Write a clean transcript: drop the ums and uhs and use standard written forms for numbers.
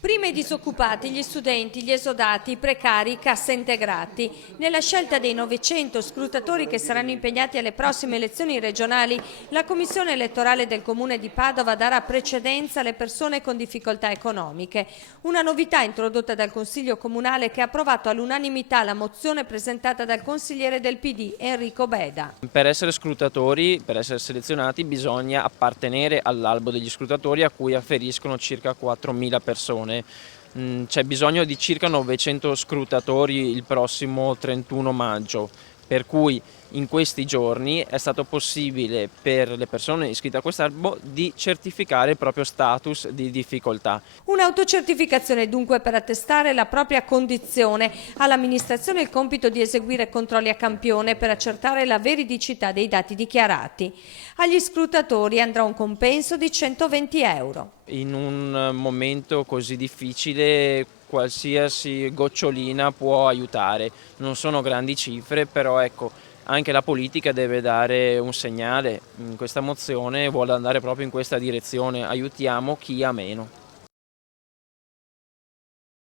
Prima i disoccupati, gli studenti, gli esodati, i precari, i cassaintegrati. Nella scelta dei 900 scrutatori che saranno impegnati alle prossime elezioni regionali, la Commissione elettorale del Comune di Padova darà precedenza alle persone con difficoltà economiche. Una novità introdotta dal Consiglio Comunale che ha approvato all'unanimità la mozione presentata dal consigliere del PD Enrico Beda. Per essere scrutatori, per essere selezionati, bisogna appartenere all'albo degli scrutatori a cui afferiscono circa 4.000 persone. C'è bisogno di circa 900 scrutatori il prossimo 31 maggio, per cui in questi giorni è stato possibile per le persone iscritte a quest'albo di certificare il proprio status di difficoltà. Un'autocertificazione dunque per attestare la propria condizione. All'amministrazione il compito di eseguire controlli a campione per accertare la veridicità dei dati dichiarati. Agli scrutatori andrà un compenso di 120 euro. In un momento così difficile qualsiasi gocciolina può aiutare, non sono grandi cifre, però ecco, anche la politica deve dare un segnale. Questa mozione vuole andare proprio in questa direzione, aiutiamo chi ha meno.